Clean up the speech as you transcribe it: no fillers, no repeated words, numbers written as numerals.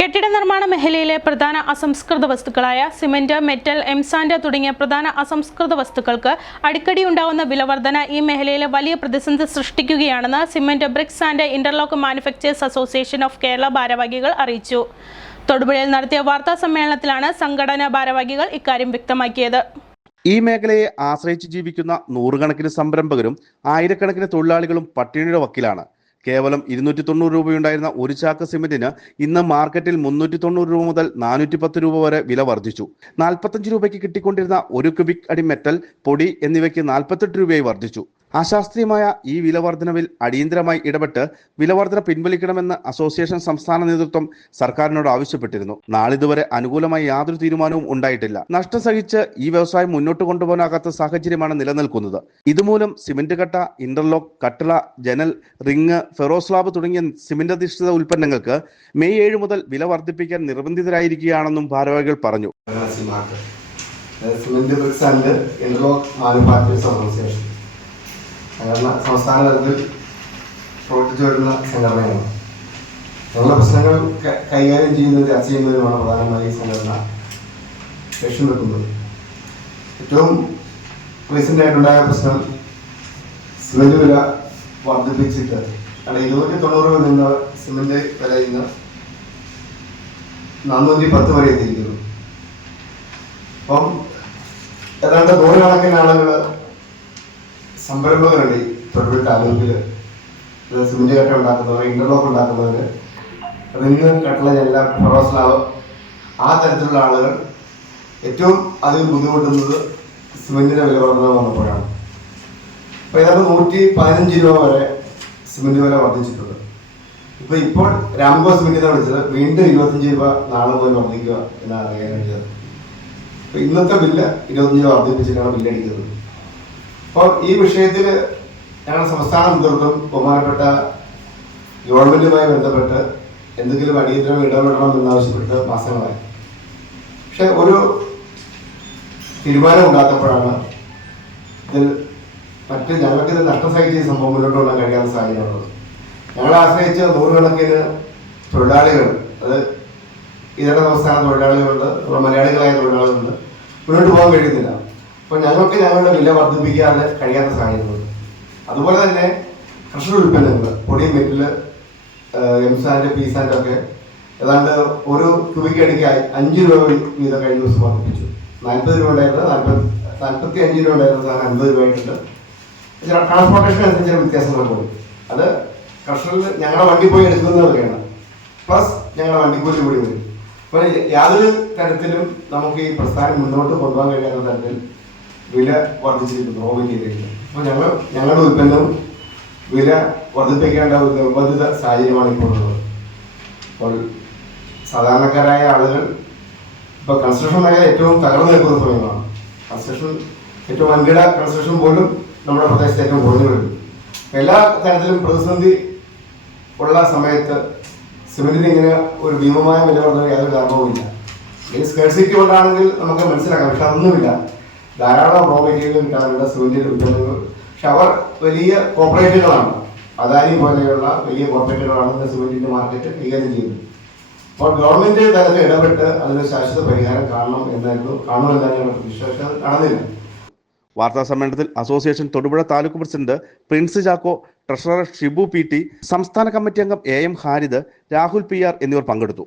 കെട്ടിട നിർമ്മാണ മേഖലയിലെ പ്രധാന അസംസ്കൃത വസ്തുക്കളായ സിമന്റ്, മെറ്റൽ, എംസാൻഡ് തുടങ്ങിയ പ്രധാന അസംസ്കൃത വസ്തുക്കൾക്ക് അടിക്കടി ഉണ്ടാകുന്ന വിലവർധന ഈ മേഖലയിലെ വലിയ പ്രതിസന്ധി സൃഷ്ടിക്കുകയാണെന്ന് cement, bricks and interlock manufacturers association of Kerala ഭാരവാഹികൾ അറിയിച്ചു. തൊടുപുഴയിൽ നടത്തിയ വാർത്താ സമ്മേളനത്തിലാണ് സംഘടനാ ഭാരവാഹികൾ ഇക്കാര്യം വ്യക്തമാക്കിയത്. ഈ മേഖലയെ ആശ്രയിച്ച് ജീവിക്കുന്ന നൂറുകണക്കിന് സംരംഭകരും ആയിരക്കണക്കിന് തൊഴിലാളികളും പട്ടിണിയുടെ വക്കിലാണ്. കേവലം 290 രൂപയുണ്ടായിരുന്ന ഒരു ചാക്ക് സിമെന്റിന് ഇന്ന് മാർക്കറ്റിൽ 390 രൂപ മുതൽ 410 രൂപ വരെ വില വർദ്ധിച്ചു. 45 രൂപയ്ക്ക് കിട്ടിക്കൊണ്ടിരുന്ന ഒരു ക്യൂബിക് അടി മെറ്റൽ, പൊടി എന്നിവയ്ക്ക് 48 രൂപയായി വർദ്ധിച്ചു. അശാസ്ത്രീയമായ ഈ വിലവർദ്ധനവിൽ അടിയന്തരമായി ഇടപെട്ട് വിലവർദ്ധന പിൻവലിക്കണമെന്ന് അസോസിയേഷൻ സംസ്ഥാന നേതൃത്വം സർക്കാരിനോട് ആവശ്യപ്പെട്ടിരുന്നു. നാളിതുവരെ അനുകൂലമായി യാതൊരു തീരുമാനവും ഉണ്ടായിട്ടില്ല. നഷ്ടം സഹിച്ച് ഈ വ്യവസായം മുന്നോട്ട് കൊണ്ടുപോകാനാകാത്ത സാഹചര്യമാണ് നിലനിൽക്കുന്നത്. ഇതുമൂലം സിമന്റ് കട്ട, ഇന്റർലോക്ക്, കട്ടിള, ജനൽ, റിങ്, ഫെറോസ്ലാബ് തുടങ്ങിയ സിമന്റ് അധിഷ്ഠിത ഉൽപ്പന്നങ്ങൾക്ക് മെയ് 7 മുതൽ വില വർദ്ധിപ്പിക്കാൻ നിർബന്ധിതരായിരിക്കുകയാണെന്നും ഭാരവാഹികൾ പറഞ്ഞു. സംസ്ഥാന തലത്തിൽ പ്രവർത്തിച്ചു വരുന്ന സംഘടനയാണ്. ഞങ്ങളുടെ പ്രശ്നങ്ങൾ കൈകാര്യം ചെയ്യുന്നതും ചർച്ച ചെയ്യുന്നതിനുമാണ് പ്രധാനമായി ഈ സംഘടന ലക്ഷ്യം വെക്കുന്നത്. ഏറ്റവും റീസെൻ്റ് ആയിട്ടുണ്ടായ പ്രശ്നം സിമന്റ് വില വർദ്ധിപ്പിച്ചിട്ട് 290 രൂപ നിന്ന സിമന്റ് വില ഇന്ന് 410 വരെ എത്തിയിരിക്കുന്നു. അപ്പം ഏതാണ്ട് 100 കണക്കിന് ആളുകൾ സംരംഭകരുണ്ട്. തൊടുപുഴ താലൂക്കിൽ സിമന്റ് കട്ട ഉണ്ടാക്കുന്നവർ, ഇന്റർലോക്ക് ഉണ്ടാക്കുന്നവർ, റിങ്, കട്ടിള, ജനൽ, ഫെറോസ്ലാബ്, ആ തരത്തിലുള്ള ആളുകൾ ഏറ്റവും അധികം ബുദ്ധിമുട്ടുന്നത് സിമന്റിന്റെ വില വർദ്ധന വന്നപ്പോഴാണ്. അപ്പോൾ ഏതാണ്ട് 115 രൂപ വരെ സിമന്റ് വില വർദ്ധിച്ചിട്ടുണ്ട്. ഇപ്പോൾ രാംകോ സിമന്റിനെ വിളിച്ചത് വീണ്ടും 25 രൂപ നാളെ മുതൽ വർദ്ധിക്കുക എന്നാണ് അറിയാൻ കഴിഞ്ഞത്. അപ്പോൾ ഇന്നത്തെ ബില്ല് 25 രൂപ വർദ്ധിപ്പിച്ചിട്ടാണ് ബില്ലടിക്കുന്നത്. അപ്പോൾ ഈ വിഷയത്തിൽ ഞങ്ങളുടെ സംസ്ഥാന നേതൃത്വം ബഹുമാനപ്പെട്ട ഗവൺമെന്റുമായി ബന്ധപ്പെട്ട് എന്തെങ്കിലും അടിയന്തരം ഇടപെടണം എന്നാവശ്യപ്പെട്ട് മാസങ്ങളായി. പക്ഷെ ഒരു തീരുമാനം ഉണ്ടാക്കപ്പോഴാണ് ഇതിൽ ഞങ്ങൾക്കിത് നഷ്ടം സഹിച്ച സംഭവം മുന്നോട്ട് കൊണ്ടാൻ കഴിയാത്ത സാഹചര്യമുള്ളത്. ഞങ്ങളെ ആശ്രയിച്ച് നൂറുകണക്കിന് തൊഴിലാളികൾ, അത് ഇതര സംസ്ഥാന തൊഴിലാളികളുണ്ട്, മലയാളികളായ തൊഴിലാളികളുണ്ട്, മുന്നോട്ട് പോകാൻ കഴിയുന്നില്ല. അപ്പോൾ ഞങ്ങൾക്ക് ഞങ്ങളുടെ വില വർദ്ധിപ്പിക്കാതെ കഴിയാത്ത സാഹചര്യമുണ്ട്. അതുപോലെ തന്നെ കർഷക ഉൽപ്പന്നങ്ങൾ, പൊടി, മെറ്റൽ, എംസാൻഡ്, പീസാൻഡ് ഒക്കെ ഏതാണ്ട് ഒരു ക്യൂബിക് അടിക്ക് 5 രൂപ വീതം കഴിഞ്ഞ ദിവസം വർദ്ധിപ്പിച്ചു. 40 രൂപ ഉണ്ടായിരുന്നത് 45 രൂപ ഉണ്ടായിരുന്നത് 50 രൂപ ആയിട്ടുണ്ട്. ട്രാൻസ്പോർട്ടേഷൻ അനുസരിച്ച് വ്യത്യാസങ്ങൾ കൂടി. അത് കർഷകർ ഞങ്ങളുടെ വണ്ടി പോയി എടുക്കുന്നവരെയാണ്, പ്ലസ് ഞങ്ങളുടെ വണ്ടിക്കൂലി കൂടി വരും. അപ്പോൾ യാതൊരു തരത്തിലും നമുക്ക് ഈ പ്രസ്ഥാനം മുന്നോട്ട് കൊണ്ടുപോകാൻ കഴിയാത്ത തരത്തിൽ വില വർദ്ധിച്ചിരിക്കുന്നു റോ മെറ്റീരിയലിൽ. അപ്പോൾ ഞങ്ങളുടെ ഉൽപ്പന്നവും വില വർദ്ധിപ്പിക്കേണ്ട ഒരു നിർബന്ധിത സാഹചര്യമാണ് ഇപ്പോൾ ഉള്ളത്. അപ്പോൾ സാധാരണക്കാരായ ആളുകൾ ഇപ്പോൾ കൺസ്ട്രക്ഷൻ മേഖല ഏറ്റവും തകർന്നു നിൽക്കുന്ന സമയമാണ്. ഏറ്റവും വൻകിട കൺസ്ട്രക്ഷൻ പോലും നമ്മുടെ പ്രദേശത്ത് ഏറ്റവും കുറഞ്ഞു വരുന്നു. എല്ലാ തരത്തിലും പ്രതിസന്ധി ഉള്ള സമയത്ത് സിമെന്റിന് ഇങ്ങനെ ഒരു ഭീമമായ വില വർദ്ധന യാതൊരു കാരണവുമില്ല. ഈ സ്കേർസിറ്റി കൊണ്ടാണെങ്കിൽ നമുക്ക് മനസ്സിലാക്കാം, പക്ഷെ അതൊന്നുമില്ല. ധാരാളം റോ മെറ്റീരിയൽ കിട്ടാറുണ്ട് സിമെന്റിന്റെ ഉൽപ്പന്നങ്ങൾ. പക്ഷെ അവർ വലിയ കോർപ്പറേറ്റുകളാണ്, അദാനി പോലെയുള്ള വലിയ കോർപ്പറേറ്റുകളാണ് സിമെന്റിന്റെ മാർക്കറ്റ് കൈകാര്യം ചെയ്യുന്നത്. അപ്പോൾ ഗവൺമെന്റ് തലത്തിൽ ഇടപെട്ട് അതിന് ശാശ്വത പരിഹാരം കാണുമെന്നാണ് ഞങ്ങൾ പ്രതീക്ഷ. നടന്നില്ല. വാർത്താ സമ്മേളനത്തിൽ association Thodupuzha taluk president Prince Chacko, treasurer Shibu PT, സംസ്ഥാന കമ്മിറ്റി അംഗം AM ഹാരിദ്, രാഹുൽ PR എന്നിവർ പങ്കെടുത്തു.